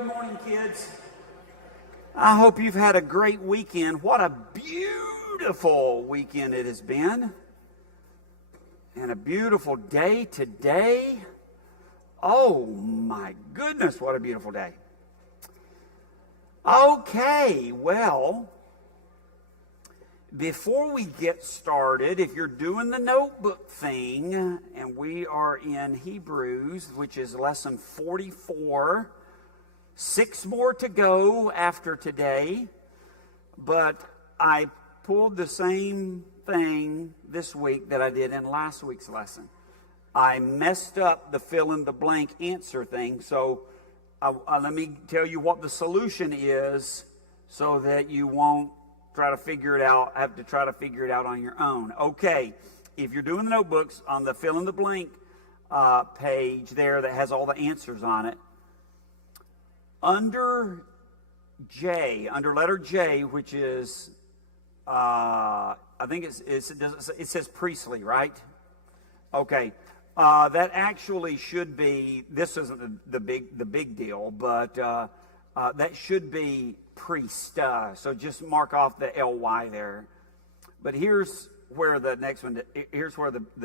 Good morning, kids. I hope you've had a great weekend. What a beautiful weekend it has been. And a beautiful day today. Oh my goodness, what a beautiful day. Okay, well, before we get started, if you're doing the notebook thing, and we are in Hebrews, which is lesson 44, 6 more to go after today, but I pulled the same thing this week that I did in last week's lesson. I messed up the fill-in-the-blank answer thing, so let me tell you what the solution is so that you won't have to figure it out on your own. Okay, if you're doing the notebooks, on the fill-in-the-blank page there that has all the answers on it, under letter J, which is, I think it says Priestley, right? Okay, that actually should be, this isn't the big deal, but that should be priest. So just mark off the ly there. But here's where the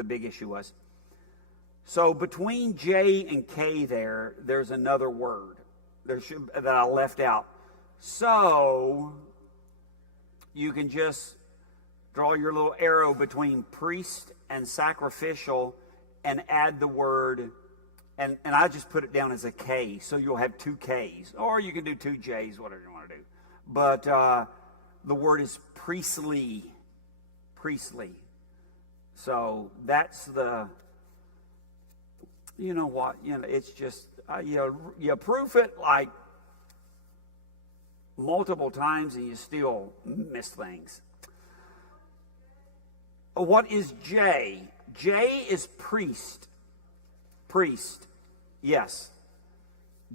big issue was. So between J and K there's another word that I left out. So you can just draw your little arrow between priest and sacrificial and add the word, and I just put it down as a K, so you'll have 2 Ks. Or you can do 2 Js, whatever you want to do. But the word is priestly. Priestly. So that's the, you know what, it's just, you proof it like multiple times and you still miss things. What is J? J is priest. Priest. Yes.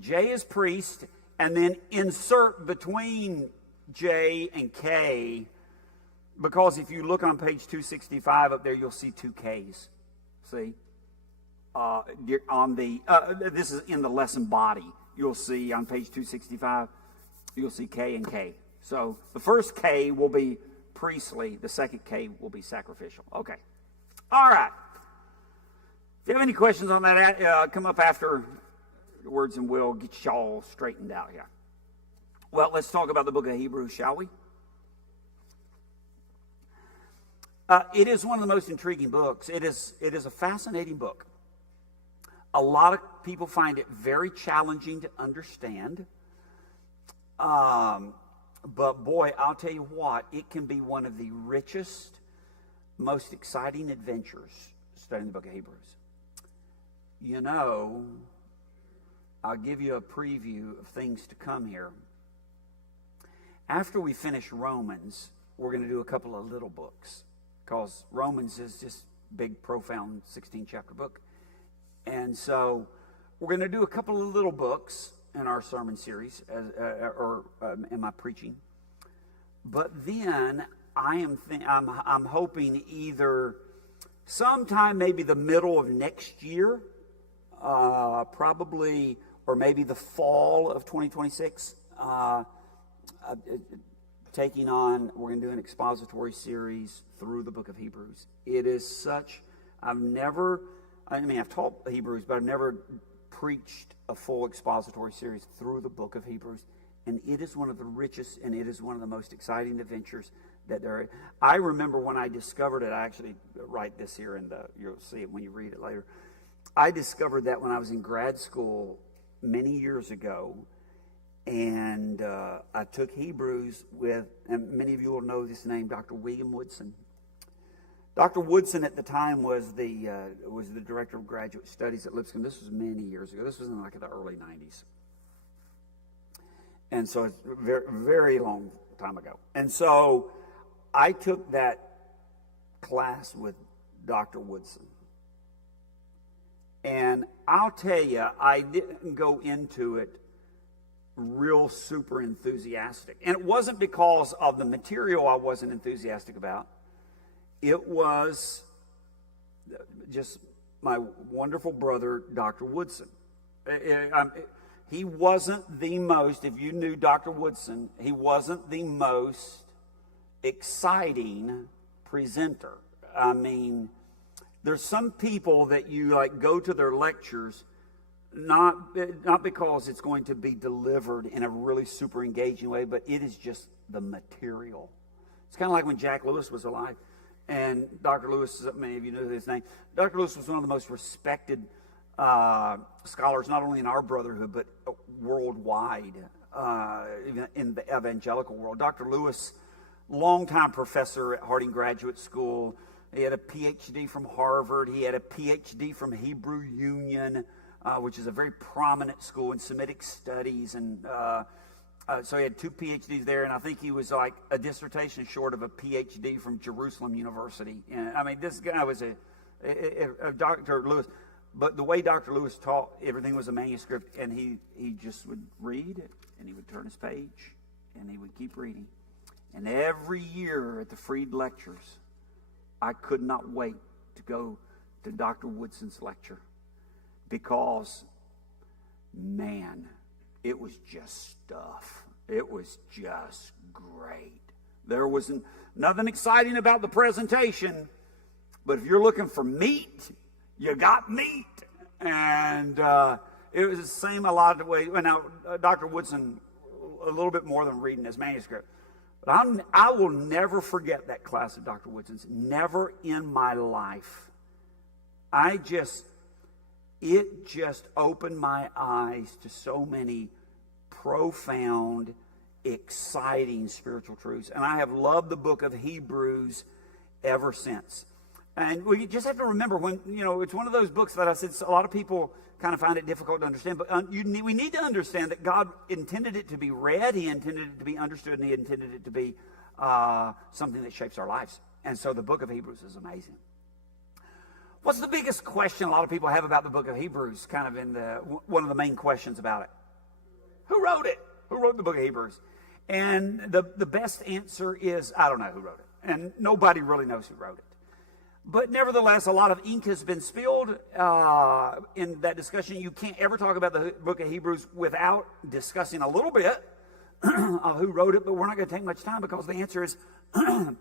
J is priest, and then insert between J and K, because if you look on page 265 up there, you'll see 2 Ks. See? This is in the lesson body. You'll see on page 265, you'll see K and K. So the first K will be priestly, the second K will be sacrificial. Okay. All right. If you have any questions on that, come up after words, and we'll get y'all straightened out here. Well, let's talk about the book of Hebrews, shall we? It is one of the most intriguing books. It is a fascinating book. A lot of people find it very challenging to understand. But boy, I'll tell you what, it can be one of the richest, most exciting adventures studying the book of Hebrews. I'll give you a preview of things to come here. After we finish Romans, we're going to do a couple of little books, because Romans is just big, profound 16-chapter book. And so we're going to do a couple of little books in our sermon series, in my preaching. But then I'm hoping either sometime maybe the middle of next year, probably, or maybe the fall of 2026, we're going to do an expository series through the book of Hebrews. It is such, I've taught Hebrews, but I've never preached a full expository series through the book of Hebrews. And it is one of the richest, and it is one of the most exciting adventures that there are. I remember when I discovered it, I actually write this here, you'll see it when you read it later. I discovered that when I was in grad school many years ago, and I took Hebrews with, and many of you will know this name, Dr. William Woodson. Dr. Woodson at the time was the director of graduate studies at Lipscomb. This was many years ago. This was in the early 90s. And so it's a very, very long time ago. And so I took that class with Dr. Woodson. And I'll tell you, I didn't go into it real super enthusiastic. And it wasn't because of the material I wasn't enthusiastic about. It was just my wonderful brother, Dr. Woodson. he wasn't the most, if you knew Dr. Woodson, he wasn't the most exciting presenter. I mean, there's some people that you like go to their lectures not because it's going to be delivered in a really super engaging way, but it is just the material. It's kind of like when Jack Lewis was alive, and Dr. Lewis, many of you know his name. Dr. Lewis was one of the most respected scholars, not only in our brotherhood, but worldwide, even in the evangelical world. Dr. Lewis, longtime professor at Harding Graduate School. He had a PhD from Harvard. He had a PhD from Hebrew Union, which is a very prominent school in Semitic studies. And so he had 2 PhDs there, and I think he was like a dissertation short of a PhD from Jerusalem University. And I mean, this guy was a Dr. Lewis. But the way Dr. Lewis taught, everything was a manuscript, and he just would read, and he would turn his page, and he would keep reading. And every year at the Freed Lectures, I could not wait to go to Dr. Woodson's lecture because, man, it was just stuff. It was just great. There was nothing exciting about the presentation, but if you're looking for meat, you got meat. And it was the same a lot of ways. Well, now, Dr. Woodson, a little bit more than reading his manuscript. But I will never forget that class of Dr. Woodson's. Never in my life. It just opened my eyes to so many profound, exciting spiritual truths. And I have loved the book of Hebrews ever since. And we just have to remember when, it's one of those books that I said a lot of people kind of find it difficult to understand. But we need to understand that God intended it to be read. He intended it to be understood. And he intended it to be something that shapes our lives. And so the book of Hebrews is amazing. What's the biggest question a lot of people have about the book of Hebrews? Kind of in one of the main questions about it. Who wrote it? Who wrote the book of Hebrews? And the best answer is, I don't know who wrote it. And nobody really knows who wrote it. But nevertheless, a lot of ink has been spilled in that discussion. You can't ever talk about the book of Hebrews without discussing a little bit of who wrote it, but we're not going to take much time because the answer is, and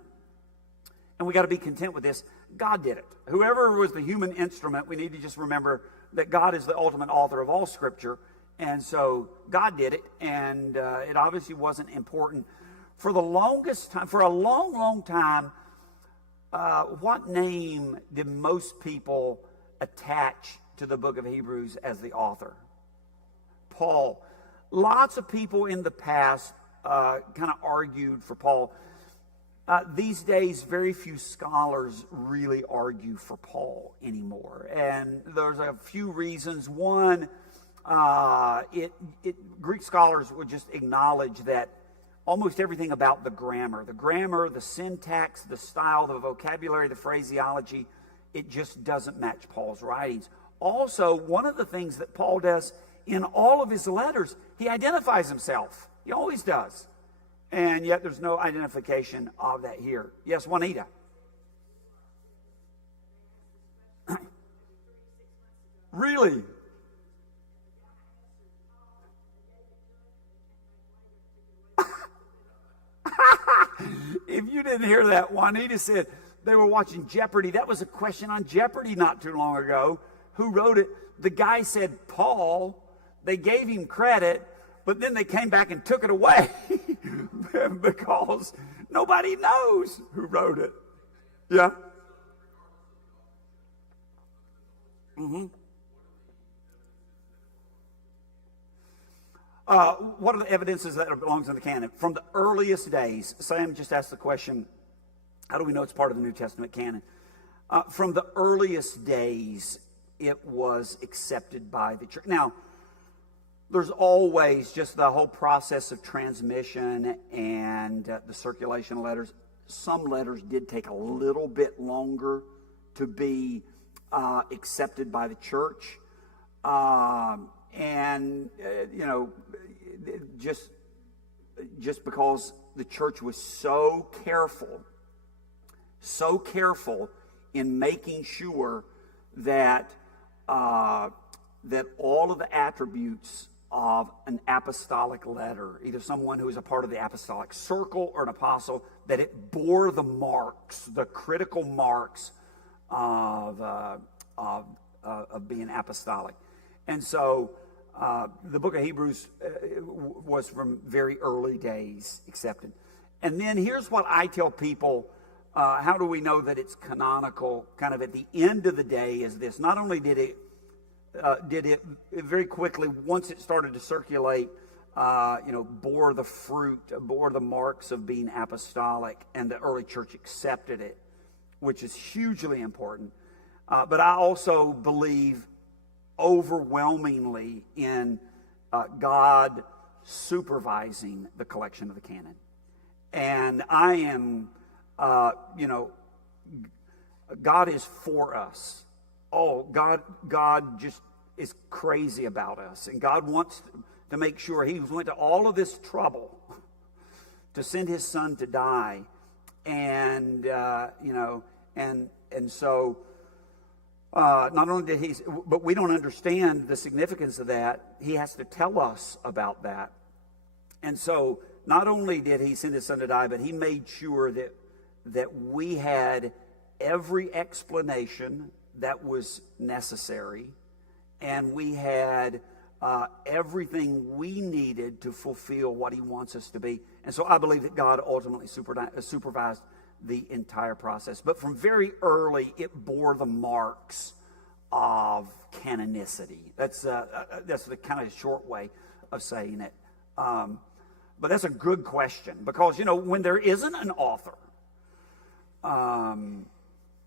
we got to be content with this, God did it. Whoever was the human instrument, we need to just remember that God is the ultimate author of all Scripture, and so God did it, and it obviously wasn't important. For the longest time, for a long, long time, what name did most people attach to the book of Hebrews as the author? Paul. Lots of people in the past kind of argued for Paul. These days, very few scholars really argue for Paul anymore. And there's a few reasons. One, Greek scholars would just acknowledge that almost everything about the grammar, the syntax, the style, the vocabulary, the phraseology, it just doesn't match Paul's writings. Also, one of the things that Paul does in all of his letters, he identifies himself. He always does. And yet there's no identification of that here. Yes, Juanita. Really? If you didn't hear that, Juanita said they were watching Jeopardy. That was a question on Jeopardy not too long ago. Who wrote it? The guy said Paul. They gave him credit, but then they came back and took it away because nobody knows who wrote it. Yeah? Mm-hmm. What are the evidences that it belongs in the canon? From the earliest days, Sam just asked the question, how do we know it's part of the New Testament canon? From the earliest days, it was accepted by the church. Now, there's always just the whole process of transmission and the circulation of letters. Some letters did take a little bit longer to be accepted by the church. Just because the church was so careful in making sure that that all of the attributes of an apostolic letter, either someone who is a part of the apostolic circle or an apostle, that it bore the marks, the critical marks of being apostolic. And so the book of Hebrews was from very early days accepted. And then here's what I tell people, how do we know that it's canonical kind of at the end of the day, is this. Not only did it very quickly, once it started to circulate, bore the fruit, bore the marks of being apostolic, and the early church accepted it, which is hugely important. But I also believe overwhelmingly in God supervising the collection of the canon. And I am, God is for us. Oh, God just is crazy about us. And God wants to make sure. He went to all of this trouble to send his son to die. And, and so not only did he, but we don't understand the significance of that. He has to tell us about that. And so not only did he send his son to die, but he made sure that we had every explanation that was necessary, and we had everything we needed to fulfill what he wants us to be. And so I believe that God ultimately supervised the entire process. But from very early, it bore the marks of canonicity. That's the kind of short way of saying it. But that's a good question, because, when there isn't an author,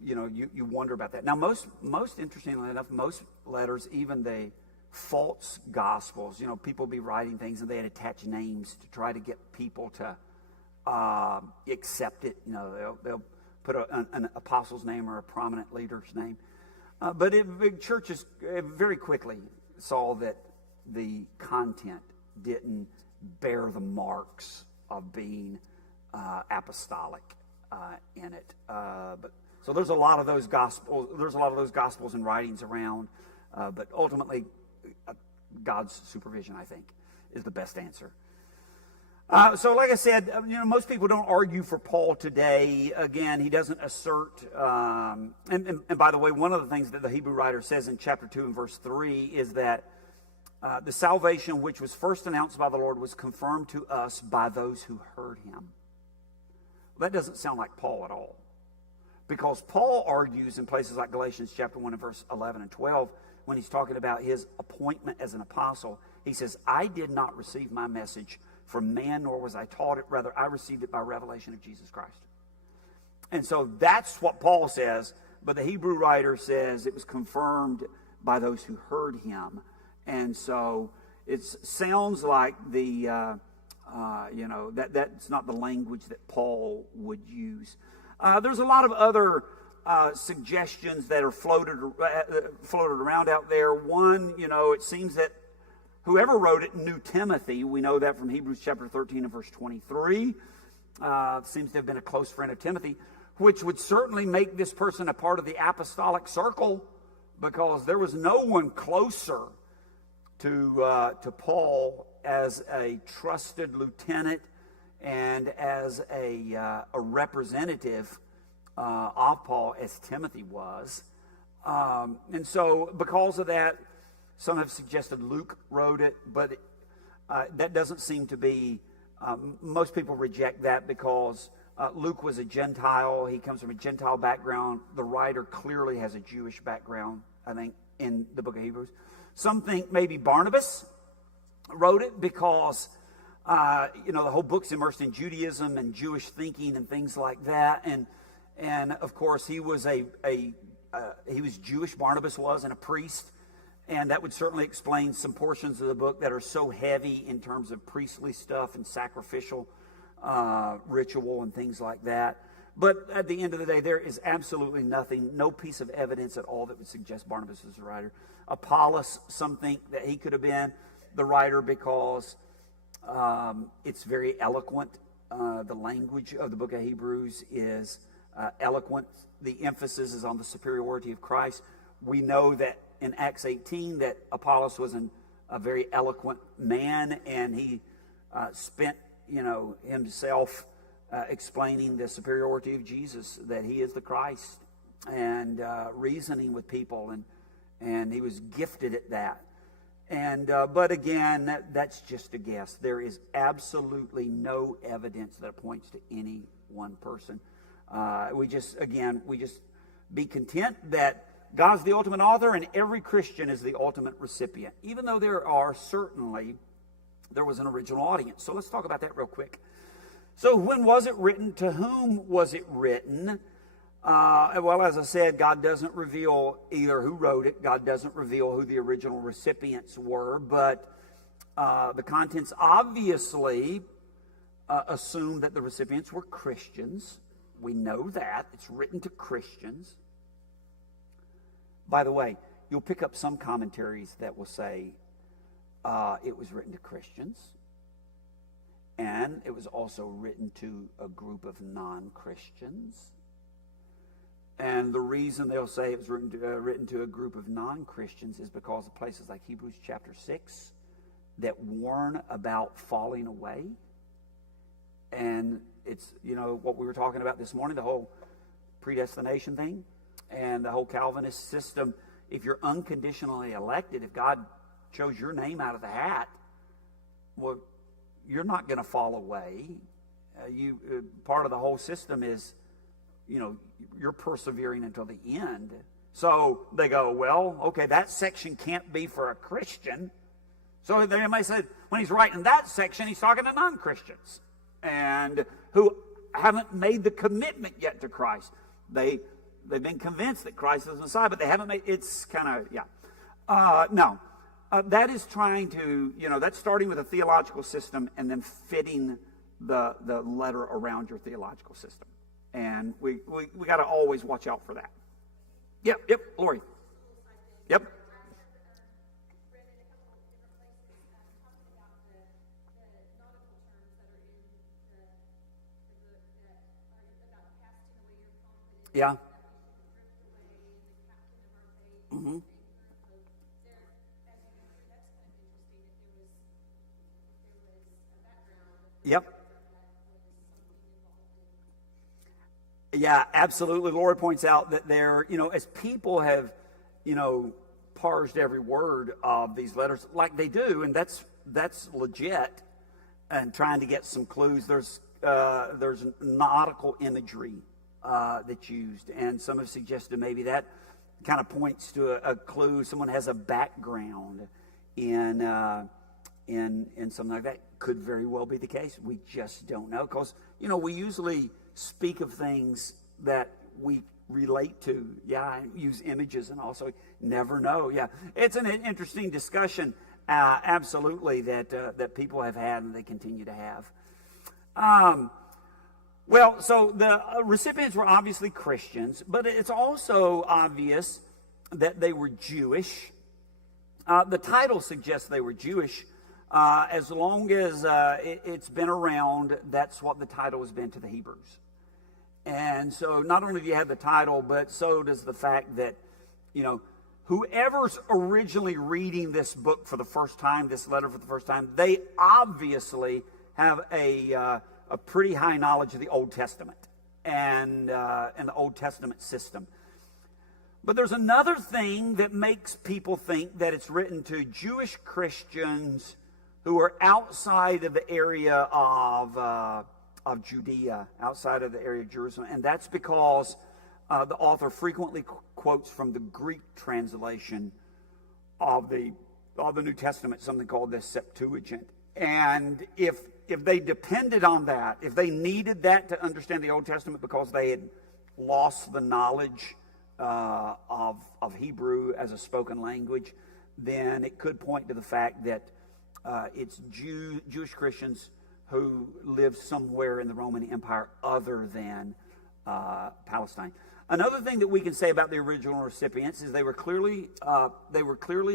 you wonder about that. Now, most interestingly enough, most letters, even the false gospels, people be writing things and they'd attach names to try to get people to accept it. They'll put an apostle's name or a prominent leader's name. But churches very quickly saw that the content didn't bear the marks of being apostolic in it. So there's a lot of those gospels. There's a lot of those gospels and writings around, but ultimately, God's supervision, I think, is the best answer. So, like I said, most people don't argue for Paul today. Again, he doesn't assert. And by the way, one of the things that the Hebrew writer says in chapter 2 and verse 3 is that the salvation which was first announced by the Lord was confirmed to us by those who heard him. Well, that doesn't sound like Paul at all. Because Paul argues in places like Galatians chapter 1 and verse 11 and 12, when he's talking about his appointment as an apostle, he says, I did not receive my message from man, nor was I taught it. Rather, I received it by revelation of Jesus Christ. And so that's what Paul says, but the Hebrew writer says it was confirmed by those who heard him. And so it sounds like that's not the language that Paul would use. There's a lot of other suggestions that are floated around out there. One, it seems that whoever wrote it knew Timothy. We know that from Hebrews chapter 13 and verse 23. Seems to have been a close friend of Timothy, which would certainly make this person a part of the apostolic circle, because there was no one closer to Paul as a trusted lieutenant and as a representative of Paul as Timothy was. And so because of that, some have suggested Luke wrote it, but that doesn't seem to be, most people reject that because Luke was a Gentile. He comes from a Gentile background. The writer clearly has a Jewish background, I think, in the book of Hebrews. Some think maybe Barnabas wrote it because, the whole book's immersed in Judaism and Jewish thinking and things like that. And of course, he was he was Jewish, Barnabas was, and a priest. And that would certainly explain some portions of the book that are so heavy in terms of priestly stuff and sacrificial ritual and things like that. But at the end of the day, there is absolutely nothing, no piece of evidence at all that would suggest Barnabas was the writer. Apollos, some think that he could have been the writer because it's very eloquent. The language of the book of Hebrews is eloquent. The emphasis is on the superiority of Christ. We know that in Acts 18 that Apollos was a very eloquent man, and he spent, himself explaining the superiority of Jesus, that he is the Christ, and reasoning with people, and he was gifted at that. And but again, that's just a guess. There is absolutely no evidence that points to any one person. We just be content that God's the ultimate author and every Christian is the ultimate recipient, even though there was an original audience. So let's talk about that real quick. So when was it written? To whom was it written? Well, as I said, God doesn't reveal either who wrote it. God doesn't reveal who the original recipients were, but the contents obviously assume that the recipients were Christians. We know that. It's written to Christians. By the way, you'll pick up some commentaries that will say it was written to Christians, and it was also written to a group of non-Christians. And the reason they'll say it was written to a group of non-Christians is because of places like Hebrews chapter 6 that warn about falling away. And it's, what we were talking about this morning, the whole predestination thing and the whole Calvinist system. If you're unconditionally elected, if God chose your name out of the hat, well, you're not going to fall away. Part of the whole system is, you're persevering until the end. So they go, well, okay, that section can't be for a Christian. So they may say, when he's writing that section, he's talking to non-Christians and who haven't made the commitment yet to Christ. They've been convinced that Christ is the Messiah, but they haven't made, it's kind of, no. That is trying to, that's starting with a theological system and then fitting the letter around your theological system. And we got to always watch out for that. Yep, Lori. Yep. Yeah. Mm-hmm. Yep. Yeah, absolutely. Lori points out that there, as people have, parsed every word of these letters like they do, and that's legit, and trying to get some clues. There's nautical imagery that's used, and some have suggested maybe that kind of points to a clue. Someone has a background in something like that. Could very well be the case. We just don't know, because we usually speak of things that we relate to, use images and also never know. It's an interesting discussion, absolutely, that people have had and they continue to have. Well, so the recipients were obviously Christians, but it's also obvious that they were Jewish. The title suggests they were Jewish. As long as it's been around, that's what the title has been to the Hebrews. And so not only do you have the title, but so does the fact that, whoever's originally reading this book for the first time, this letter for the first time, they obviously have a pretty high knowledge of the Old Testament and the Old Testament system. But there's another thing that makes people think that it's written to Jewish Christians who are outside of the area of Judea, outside of the area of Jerusalem. And that's because the author frequently quotes from the Greek translation of the New Testament, something called the Septuagint. And if they depended on that, if they needed that to understand the Old Testament because they had lost the knowledge of Hebrew as a spoken language, then it could point to the fact that it's Jewish Christians who lived somewhere in the Roman Empire other than Palestine. Another thing that we can say about the original recipients is they were clearly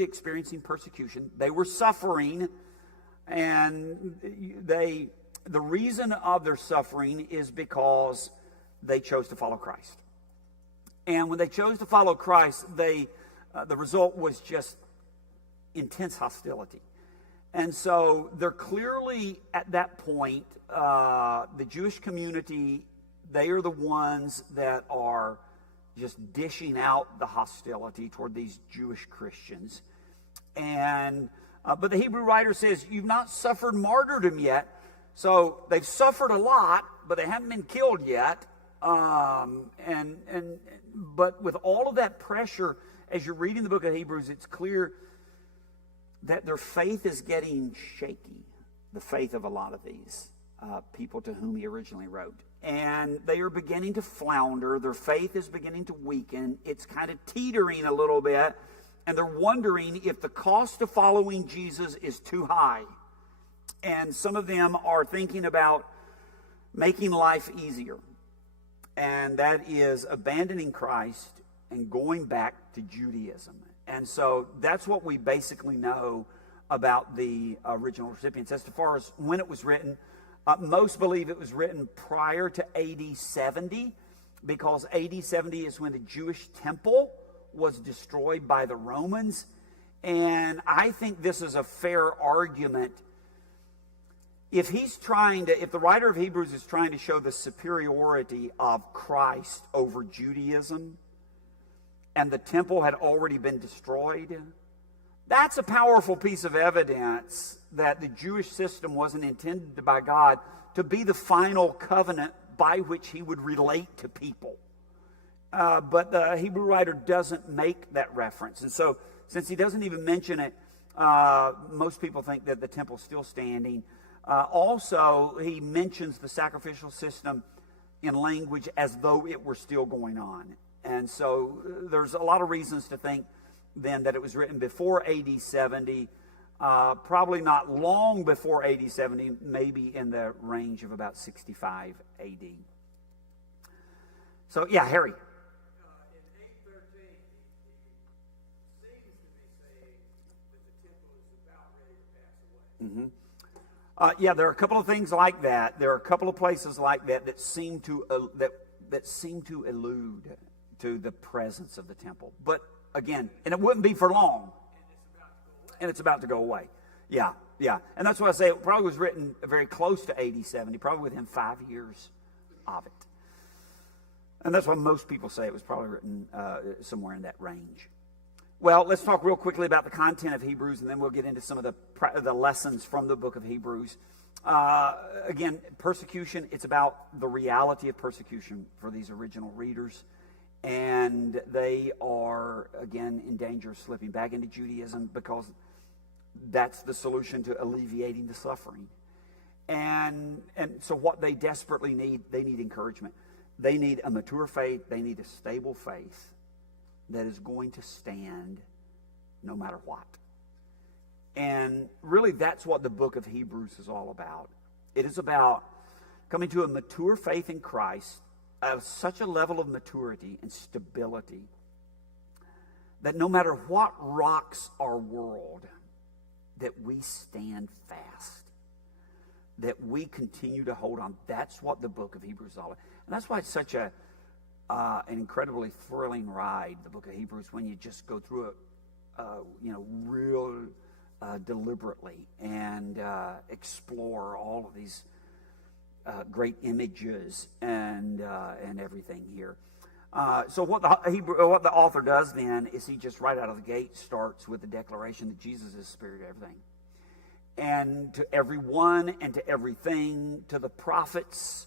experiencing persecution. They were suffering, and the reason of their suffering is because they chose to follow Christ. And when they chose to follow Christ, the result was just intense hostility. And so they're clearly at that point, the Jewish community, they are the ones that are just dishing out the hostility toward these Jewish Christians. And but the Hebrew writer says, you've not suffered martyrdom yet. So they've suffered a lot, but they haven't been killed yet. But with all of that pressure, as you're reading the book of Hebrews, it's clear that their faith is getting shaky, the faith of a lot of these people to whom he originally wrote. And they are beginning to flounder. Their faith is beginning to weaken. It's kind of teetering a little bit. And they're wondering if the cost of following Jesus is too high. And some of them are thinking about making life easier. And that is abandoning Christ and going back to Judaism. And so that's what we basically know about the original recipients. As far as when it was written, most believe it was written prior to AD 70, because AD 70 is when the Jewish temple was destroyed by the Romans. And I think this is a fair argument. If the writer of Hebrews is trying to show the superiority of Christ over Judaism, and the temple had already been destroyed, that's a powerful piece of evidence that the Jewish system wasn't intended by God to be the final covenant by which he would relate to people. But the Hebrew writer doesn't make that reference. And so, since he doesn't even mention it, most people think that the temple's still standing. Also, he mentions the sacrificial system in language as though it were still going on. And so there's a lot of reasons to think then that it was written before AD 70, probably not long before AD 70, maybe in the range of about 65 AD. So, yeah, Harry. In 813, he seems to be saying that the temple is about ready to pass away. Yeah, there are a couple of things like that. There are a couple of places like that that seem to that seem to allude to the presence of the temple. But again, and it wouldn't be for long. And it's about to go away. Yeah. And that's why I say it probably was written very close to AD 70, probably within 5 years of it. And that's why most people say it was probably written somewhere in that range. Well, let's talk real quickly about the content of Hebrews, and then we'll get into some of the lessons from the book of Hebrews. Again, persecution, it's about the reality of persecution for these original readers. And they are, again, in danger of slipping back into Judaism because that's the solution to alleviating the suffering. And so what they desperately need, they need encouragement. They need a mature faith. They need a stable faith that is going to stand no matter what. And really, that's what the book of Hebrews is all about. It is about coming to a mature faith in Christ of such a level of maturity and stability that no matter what rocks our world, that we stand fast, that we continue to hold on. That's what the book of Hebrews is all about. And that's why it's such an incredibly thrilling ride, the book of Hebrews, when you just go through it, real deliberately and explore all of these great images and everything here. So what the author does then is he just right out of the gate starts with the declaration that Jesus is the Spirit of everything. And to everyone and to everything, to the prophets,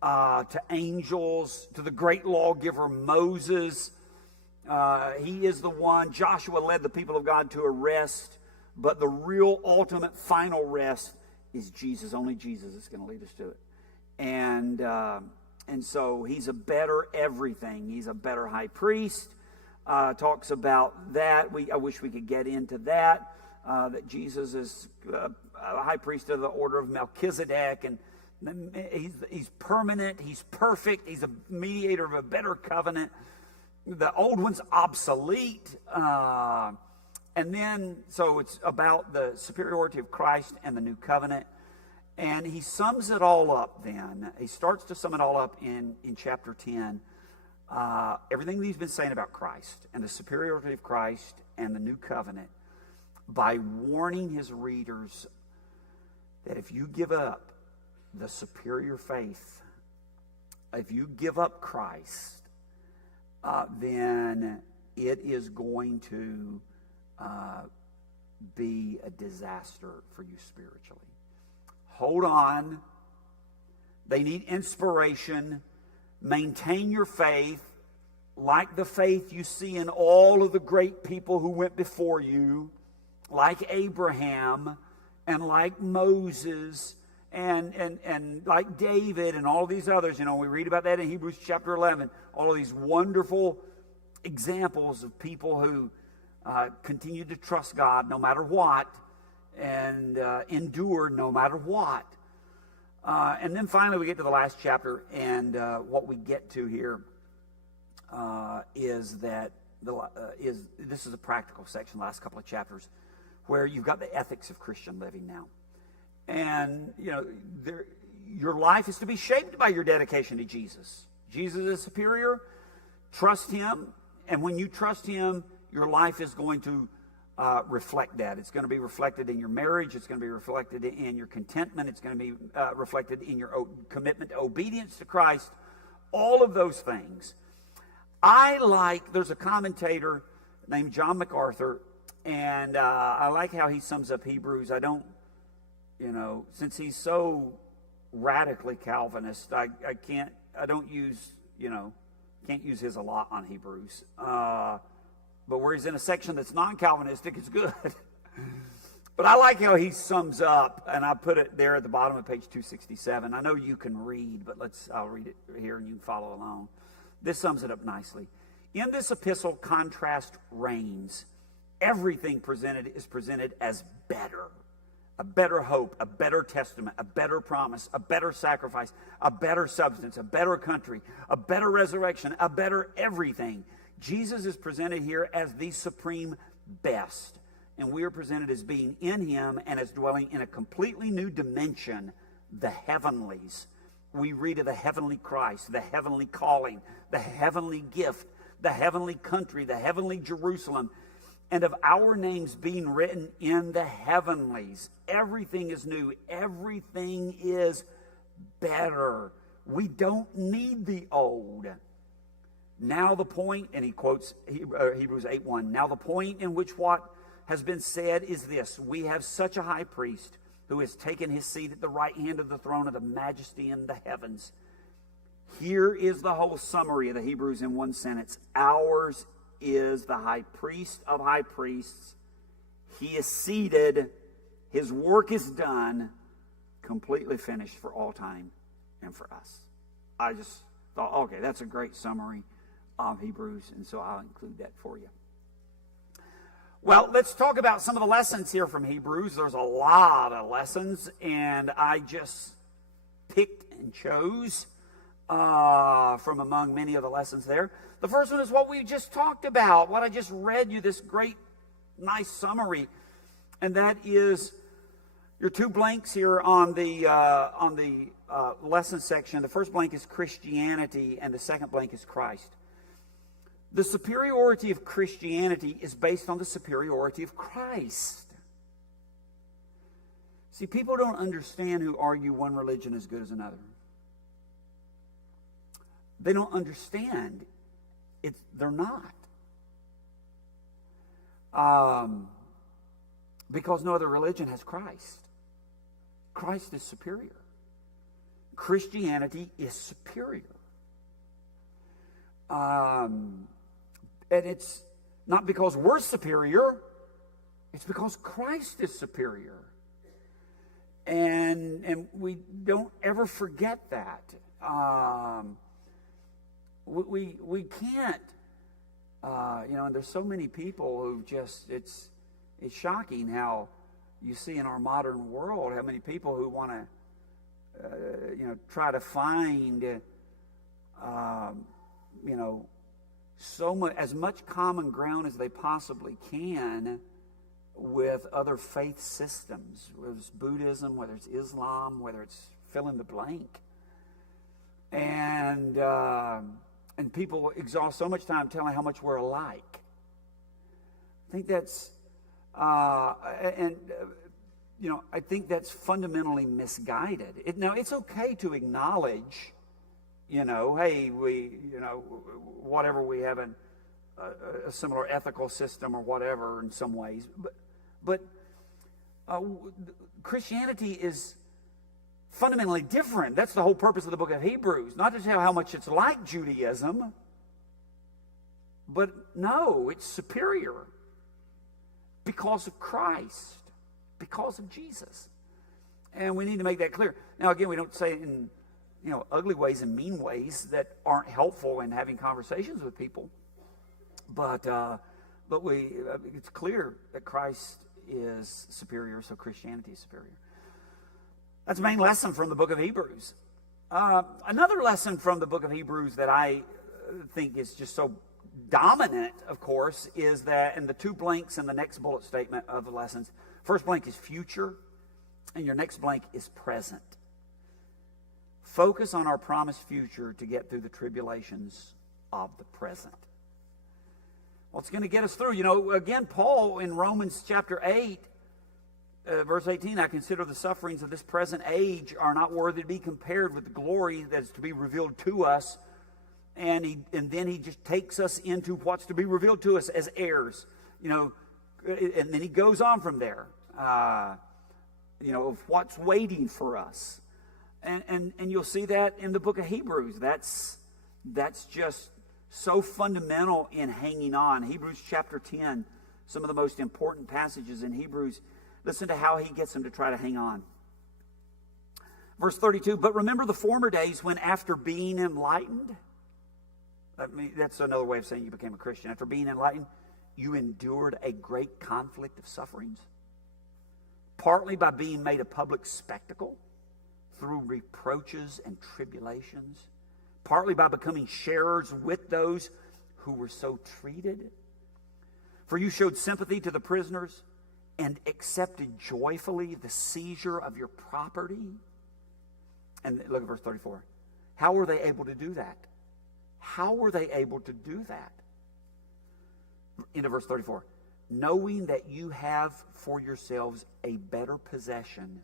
to angels, to the great lawgiver Moses. He is the one. Joshua led the people of God to a rest, but the real ultimate final rest is Jesus. Only Jesus is going to lead us to it. And so he's a better everything. He's a better high priest. Talks about that. I wish we could get into that. That Jesus is a high priest of the order of Melchizedek, and he's permanent. He's perfect. He's a mediator of a better covenant. The old one's obsolete. And then, so it's about the superiority of Christ and the new covenant. And he sums it all up then. He starts to sum it all up in chapter 10. Everything that he's been saying about Christ and the superiority of Christ and the new covenant. by warning his readers that if you give up the superior faith, if you give up Christ, then it is going to be a disaster for you spiritually. Hold on. They need inspiration. Maintain your faith, like the faith you see in all of the great people who went before you, like Abraham and like Moses and like David and all these others. You know, we read about that in Hebrews chapter 11. All of these wonderful examples of people who continued to trust God no matter what and endured no matter what. And then finally we get to the last chapter, and what we get to here is that this is a practical section, the last couple of chapters, where you've got the ethics of Christian living now. And, you know, your life is to be shaped by your dedication to Jesus. Jesus is superior. Trust him. And when you trust him, your life is going to reflect that. It's going to be reflected in your marriage. It's going to be reflected in your contentment. It's going to be reflected in your commitment to obedience to Christ. All of those things. There's a commentator named John MacArthur, and I like how he sums up Hebrews. I don't, since he's so radically Calvinist, can't use his a lot on Hebrews. But where he's in a section that's non-Calvinistic, it's good. But I like how he sums up, and I put it there at the bottom of page 267. I know you can read, but I'll read it here and you can follow along. This sums it up nicely. In this epistle, contrast reigns. Everything is presented as better. A better hope, a better testament, a better promise, a better sacrifice, a better substance, a better country, a better resurrection, a better everything. Jesus is presented here as the supreme best. And we are presented as being in him and as dwelling in a completely new dimension, the heavenlies. We read of the heavenly Christ, the heavenly calling, the heavenly gift, the heavenly country, the heavenly Jerusalem, and of our names being written in the heavenlies. Everything is new. Everything is better. We don't need the old. Now the point, and he quotes Hebrews 8:1, now the point in which what has been said is this: we have such a high priest who has taken his seat at the right hand of the throne of the majesty in the heavens. Here is the whole summary of the Hebrews in one sentence. Ours is the high priest of high priests. He is seated. His work is done, completely finished for all time and for us. I just thought, okay, that's a great summary of Hebrews, and so I'll include that for you. Well, let's talk about some of the lessons here from Hebrews. There's a lot of lessons, and I just picked and chose from among many of the lessons there. The first one is what we just talked about, what I just read you, this great, nice summary, and that is your two blanks here on the lesson section. The first blank is Christianity, and the second blank is Christ. The superiority of Christianity is based on the superiority of Christ. See, people don't understand who argue one religion as good as another. They don't understand. They're not. Because no other religion has Christ. Christ is superior. Christianity is superior. And it's not because we're superior, it's because Christ is superior. And we don't ever forget that. We can't, and there's so many people who just, it's shocking how you see in our modern world how many people who want to, try to find, as much common ground as they possibly can with other faith systems, whether it's Buddhism, whether it's Islam, whether it's fill in the blank. And people exhaust so much time telling how much we're alike. I think that's And I think that's fundamentally misguided. Now, it's okay to acknowledge, hey, whatever, we have a similar ethical system or whatever in some ways. But Christianity is fundamentally different. That's the whole purpose of the book of Hebrews. Not to tell how much it's like Judaism, but no, it's superior because of Christ, because of Jesus. And we need to make that clear. Now, again, we don't say it in ugly ways and mean ways that aren't helpful in having conversations with people. But it's clear that Christ is superior, so Christianity is superior. That's the main lesson from the book of Hebrews. Another lesson from the book of Hebrews that I think is just so dominant, of course, is that, and the two blanks in the next bullet statement of the lessons, first blank is future, and your next blank is present. Focus on our promised future to get through the tribulations of the present. Well, it's going to get us through. Again, Paul in Romans chapter 8, verse 18, I consider the sufferings of this present age are not worthy to be compared with the glory that is to be revealed to us. And then he just takes us into what's to be revealed to us as heirs. And then he goes on from there, of what's waiting for us. And you'll see that in the book of Hebrews. That's just so fundamental in hanging on. Hebrews chapter 10, some of the most important passages in Hebrews. Listen to how he gets them to try to hang on. Verse 32, but remember the former days when after being enlightened, that's another way of saying you became a Christian. After being enlightened, you endured a great conflict of sufferings, partly by being made a public spectacle through reproaches and tribulations, partly by becoming sharers with those who were so treated. For you showed sympathy to the prisoners and accepted joyfully the seizure of your property. And look at verse 34. How were they able to do that? How were they able to do that? Into verse 34. Knowing that you have for yourselves a better possession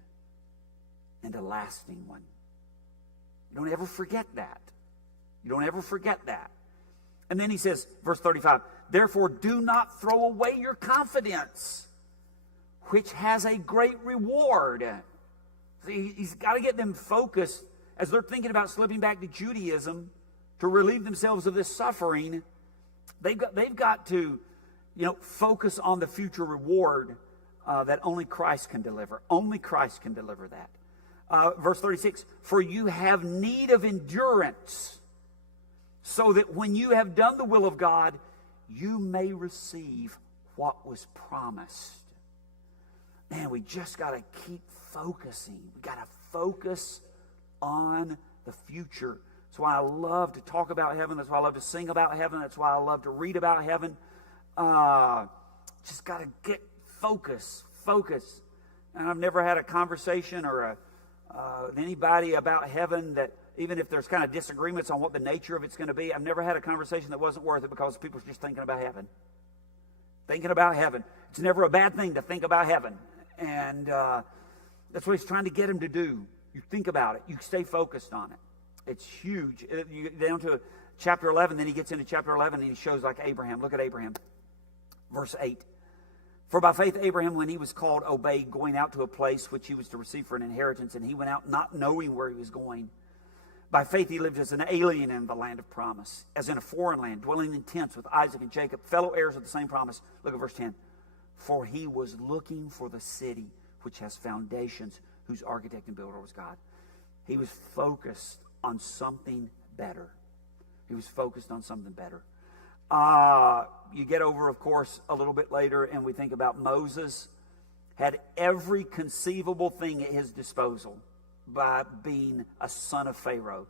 and a lasting one. You don't ever forget that. You don't ever forget that. And then he says, verse 35, therefore do not throw away your confidence, which has a great reward. See, he's got to get them focused as they're thinking about slipping back to Judaism to relieve themselves of this suffering. They've got to, focus on the future reward that only Christ can deliver. Only Christ can deliver that. Verse 36, for you have need of endurance, so that when you have done the will of God, you may receive what was promised. Man, we just got to keep focusing. We got to focus on the future. That's why I love to talk about heaven. That's why I love to sing about heaven. That's why I love to read about heaven. Just got to get focus. And I've never had a conversation or with anybody about heaven that, even if there's kind of disagreements on what the nature of it's going to be, I've never had a conversation that wasn't worth it because people are just thinking about heaven. Thinking about heaven. It's never a bad thing to think about heaven. And that's what he's trying to get them to do. You think about it. You stay focused on it. It's huge. You get down to chapter 11, then he gets into chapter 11 and he shows like Abraham. Look at Abraham. Verse 8. For by faith Abraham, when he was called, obeyed, going out to a place which he was to receive for an inheritance, and he went out not knowing where he was going. By faith he lived as an alien in the land of promise, as in a foreign land, dwelling in tents with Isaac and Jacob, fellow heirs of the same promise. Look at verse 10. For he was looking for the city which has foundations, whose architect and builder was God. He was focused on something better. He was focused on something better. You get over, of course, a little bit later, and we think about Moses had every conceivable thing at his disposal by being a son of Pharaoh.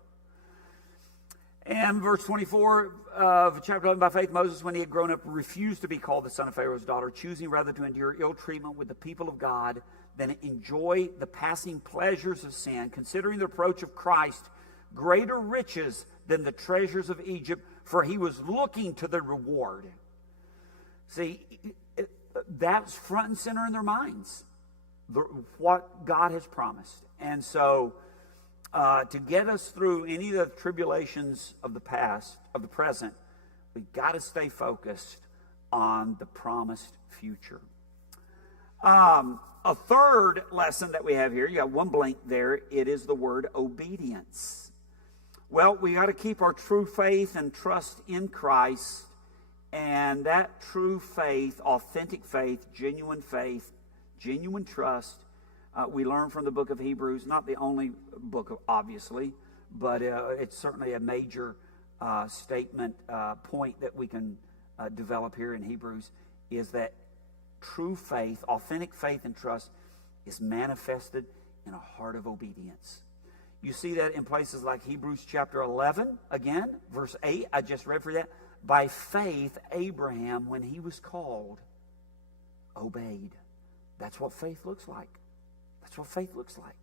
And verse 24 of chapter 11, by faith Moses, when he had grown up, refused to be called the son of Pharaoh's daughter, choosing rather to endure ill treatment with the people of God than enjoy the passing pleasures of sin, considering the reproach of Christ greater riches than the treasures of Egypt, for he was looking to the reward. See, that's front and center in their minds, what God has promised. And so to get us through any of the tribulations of the past, of the present, we've got to stay focused on the promised future. A third lesson that we have here, you got one blank there, it is the word obedience. Well, we got to keep our true faith and trust in Christ, and that true faith, authentic faith, genuine trust, we learn from the book of Hebrews, not the only book, obviously, but it's certainly a major statement, point that we can develop here in Hebrews, is that true faith, authentic faith and trust is manifested in a heart of obedience. You see that in places like Hebrews chapter 11, again, verse 8, I just read for that. By faith, Abraham, when he was called, obeyed. That's what faith looks like. That's what faith looks like.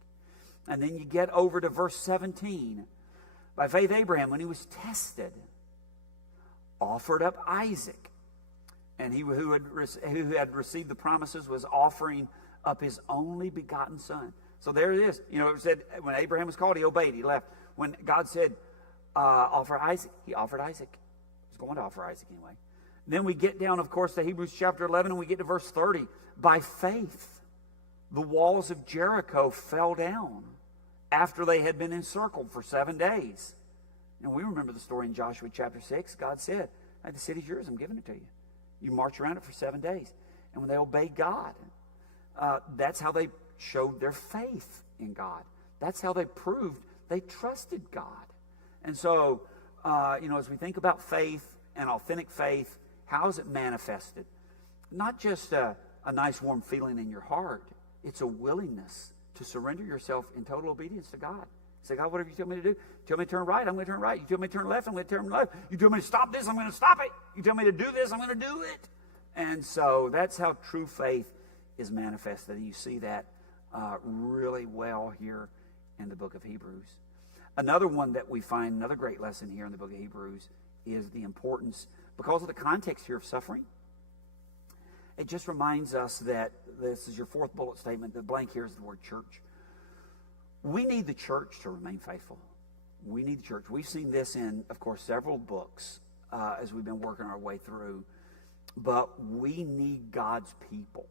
And then you get over to verse 17. By faith, Abraham, when he was tested, offered up Isaac. And he who had received the promises was offering up his only begotten son. So there it is. You know, it said when Abraham was called, he obeyed, he left. When God said, offer Isaac, he offered Isaac. He was going to offer Isaac anyway. Then we get down, of course, to Hebrews chapter 11, and we get to verse 30. By faith, the walls of Jericho fell down after they had been encircled for 7 days. And we remember the story in Joshua chapter 6. God said, hey, the city's yours, I'm giving it to you. You march around it for 7 days. And when they obeyed God, that's how they showed their faith in God. That's how they proved they trusted God. And so, as we think about faith and authentic faith, how is it manifested? Not just a nice warm feeling in your heart. It's a willingness to surrender yourself in total obedience to God. Say, God, whatever you tell me to do. You tell me to turn right, I'm going to turn right. You tell me to turn left, I'm going to turn left. You tell me to stop this, I'm going to stop it. You tell me to do this, I'm going to do it. And so that's how true faith is manifested. And you see that really well here in the book of Hebrews. Another one that we find, another great lesson here in the book of Hebrews, is the importance, because of the context here of suffering. It just reminds us that, this is your fourth bullet statement, the blank here is the word church. We need the church to remain faithful. We need the church. We've seen this in, of course, several books as we've been working our way through. But we need God's people.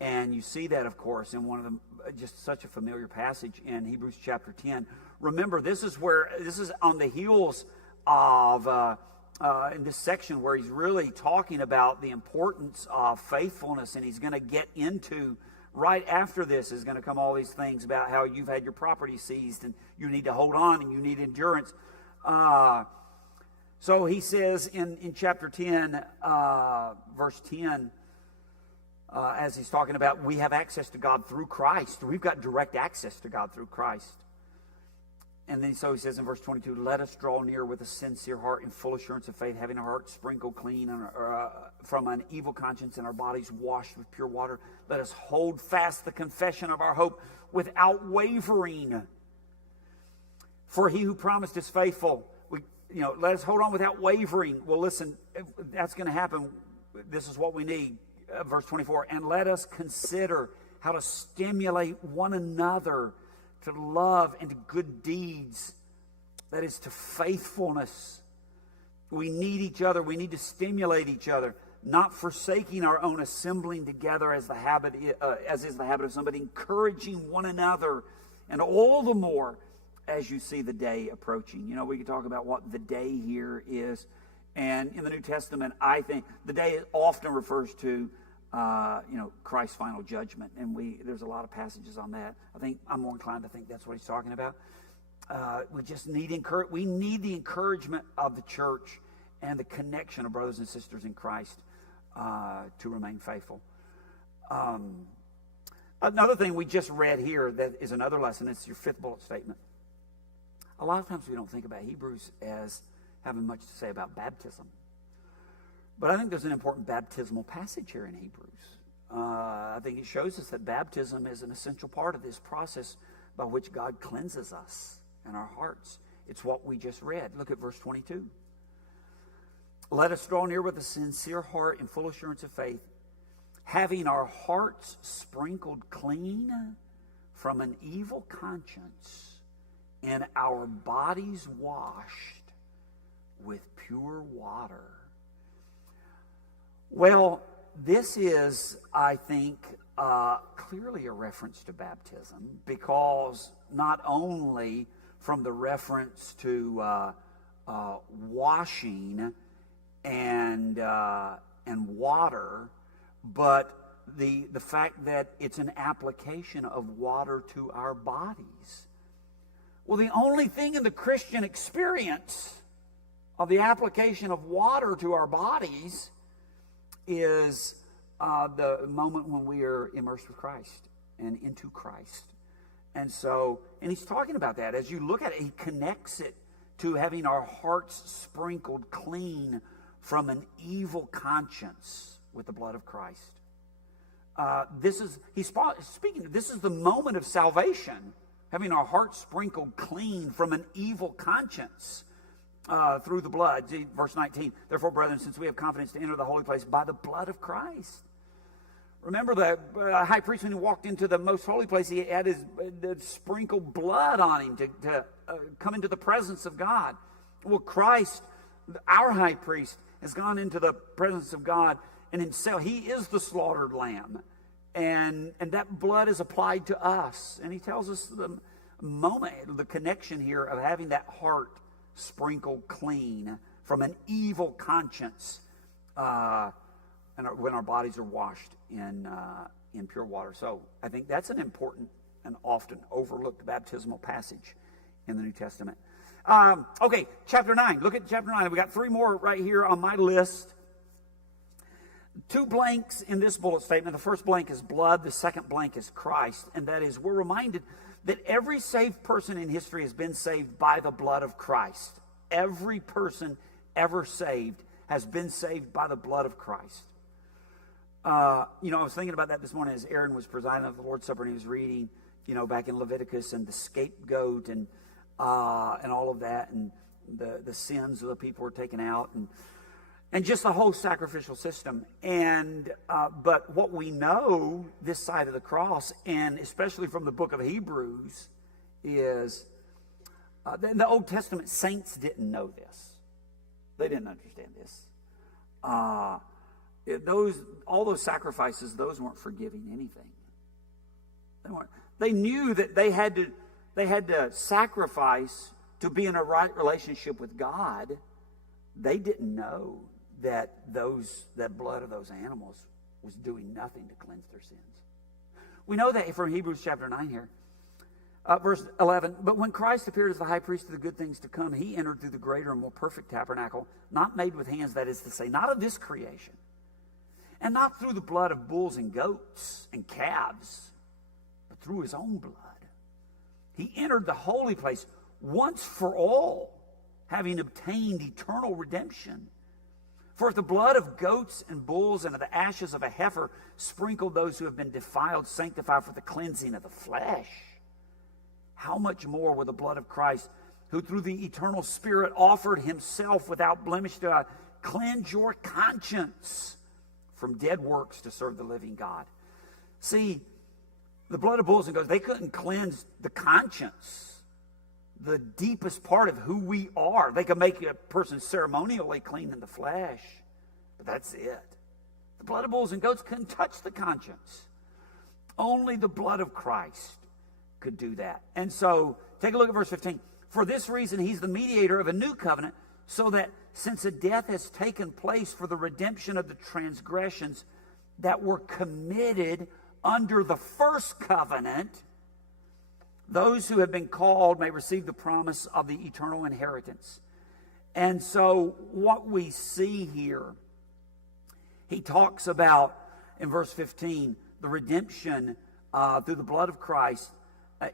And you see that, of course, in one of them, just such a familiar passage in Hebrews chapter 10. Remember, this is on the heels of, in this section where he's really talking about the importance of faithfulness, and he's going to get into, right after this is going to come all these things about how you've had your property seized and you need to hold on and you need endurance. So he says in chapter 10, verse 10, as he's talking about, we have access to God through Christ. We've got direct access to God through Christ. And then so he says in verse 22, let us draw near with a sincere heart and full assurance of faith, having our hearts sprinkled clean from an evil conscience and our bodies washed with pure water. Let us hold fast the confession of our hope without wavering. For he who promised is faithful. Let us hold on without wavering. Well, listen, that's going to happen. This is what we need. Verse 24, and let us consider how to stimulate one another to love and to good deeds, that is, to faithfulness. We need each other. We need to stimulate each other, not forsaking our own assembling together as is the habit of some, but encouraging one another, and all the more as you see the day approaching. We could talk about what the day here is, and in the New Testament, I think the day often refers to Christ's final judgment, and there's a lot of passages on that. I think I'm more inclined to think that's what he's talking about. We just need we need the encouragement of the church and the connection of brothers and sisters in Christ to remain faithful. Another thing we just read here that is another lesson. It's your fifth bullet statement. A lot of times we don't think about Hebrews as having much to say about baptism. But I think there's an important baptismal passage here in Hebrews. I think it shows us that baptism is an essential part of this process by which God cleanses us and our hearts. It's what we just read. Look at verse 22. Let us draw near with a sincere heart and full assurance of faith, having our hearts sprinkled clean from an evil conscience and our bodies washed with pure water. Well, this is, I think, clearly a reference to baptism, because not only from the reference to washing and water, but the fact that it's an application of water to our bodies. Well, the only thing in the Christian experience of the application of water to our bodies is the moment when we are immersed with Christ and into Christ. And so, and he's talking about that. As you look at it, he connects it to having our hearts sprinkled clean from an evil conscience with the blood of Christ. He's speaking, this is the moment of salvation, having our hearts sprinkled clean from an evil conscience through the blood. Verse 19, therefore, brethren, since we have confidence to enter the holy place by the blood of Christ. Remember the high priest, when he walked into the most holy place, he had the sprinkled blood on him to come into the presence of God. Well, Christ, our high priest, has gone into the presence of God and himself. He is the slaughtered lamb. And that blood is applied to us. And he tells us the moment, the connection here of having that heart sprinkled clean from an evil conscience, and when our bodies are washed in pure water. So I think that's an important and often overlooked baptismal passage in the New Testament. Okay, chapter 9. Look at chapter 9. We got 3 more right here on my list. 2 blanks in this bullet statement. The first blank is blood. The second blank is Christ. And that is, we're reminded that every saved person in history has been saved by the blood of Christ. Every person ever saved has been saved by the blood of Christ. I was thinking about that this morning as Aaron was presiding over the Lord's Supper, and he was reading, back in Leviticus, and the scapegoat and all of that, and the sins of the people were taken out, and just the whole sacrificial system. And but what we know this side of the cross, and especially from the book of Hebrews, is the Old Testament saints didn't know this. They didn't understand this. All those sacrifices, those weren't forgiving anything. They weren't. They knew that they had to sacrifice to be in a right relationship with God. They didn't know that that blood of those animals was doing nothing to cleanse their sins. We know that from Hebrews chapter 9 here. Verse 11, but when Christ appeared as the high priest of the good things to come, he entered through the greater and more perfect tabernacle, not made with hands, that is to say, not of this creation, and not through the blood of bulls and goats and calves, but through his own blood. He entered the holy place once for all, having obtained eternal redemption. For if the blood of goats and bulls and of the ashes of a heifer sprinkled those who have been defiled, sanctified for the cleansing of the flesh, how much more will the blood of Christ, who through the eternal Spirit offered himself without blemish to God, cleanse your conscience from dead works to serve the living God. See, the blood of bulls and goats, they couldn't cleanse the conscience, the deepest part of who we are. They could make a person ceremonially clean in the flesh, but that's it. The blood of bulls and goats couldn't touch the conscience. Only the blood of Christ could do that. And so, take a look at verse 15. For this reason, he's the mediator of a new covenant, so that since a death has taken place for the redemption of the transgressions that were committed under the first covenant, those who have been called may receive the promise of the eternal inheritance. And so what we see here, he talks about in verse 15, the redemption through the blood of Christ,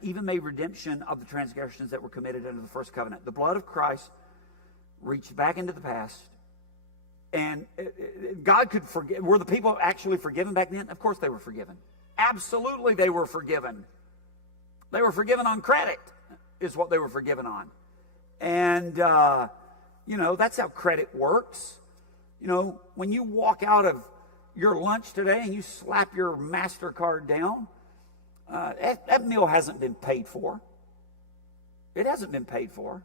even made redemption of the transgressions that were committed under the first covenant. The blood of Christ reached back into the past, and God could forgive. Were the people actually forgiven back then? Of course they were forgiven. Absolutely they were forgiven. They were forgiven on credit, is what they were forgiven on. And, that's how credit works. When you walk out of your lunch today and you slap your MasterCard down, that meal hasn't been paid for. It hasn't been paid for.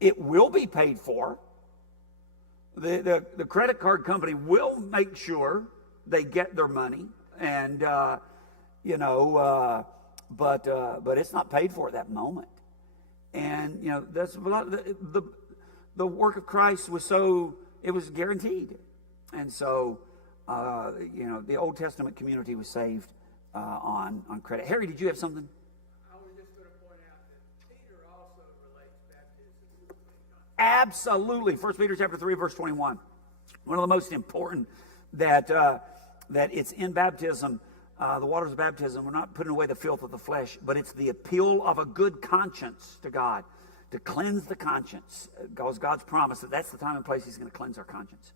It will be paid for. The credit card company will make sure they get their money, and but it's not paid for at that moment. And that's the work of Christ was guaranteed, and so the Old Testament community was saved on credit. Harry, did you have something? I was just going to point out that Peter also relates baptism to the clean conscience. Absolutely. 1 Peter chapter 3, verse 21. One of the most important that it's in baptism, the waters of baptism. We're not putting away the filth of the flesh, but it's the appeal of a good conscience to God, to cleanse the conscience. Because God's promised that that's the time and place He's going to cleanse our conscience.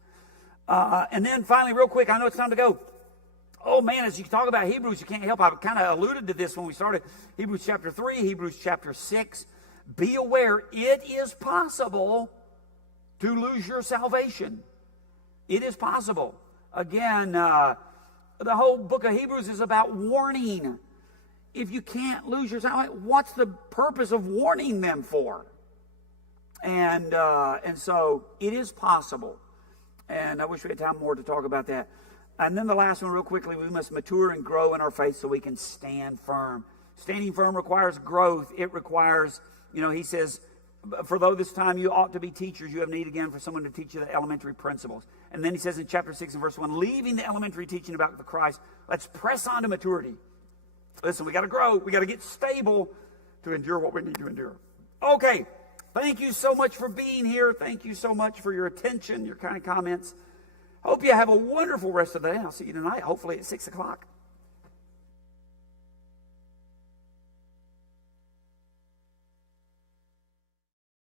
And then finally, real quick, I know it's time to go. Oh man, as you talk about Hebrews, you can't help. I kind of alluded to this when we started. Hebrews chapter 3, Hebrews chapter 6. Be aware, it is possible to lose your salvation. It is possible. Again, the whole book of Hebrews is about warning. If you can't lose your salvation, what's the purpose of warning them for? And so it is possible. And I wish we had time more to talk about that. And then the last one real quickly, we must mature and grow in our faith so we can stand firm. Standing firm requires growth. It requires, he says, for though this time you ought to be teachers, you have need again for someone to teach you the elementary principles. And then he says in chapter 6 and verse 1, leaving the elementary teaching about the Christ, let's press on to maturity. Listen, we got to grow. We got to get stable to endure what we need to endure. Okay. Thank you so much for being here. Thank you so much for your attention, your kind comments. Hope you have a wonderful rest of the day. I'll see you tonight, hopefully at 6 o'clock.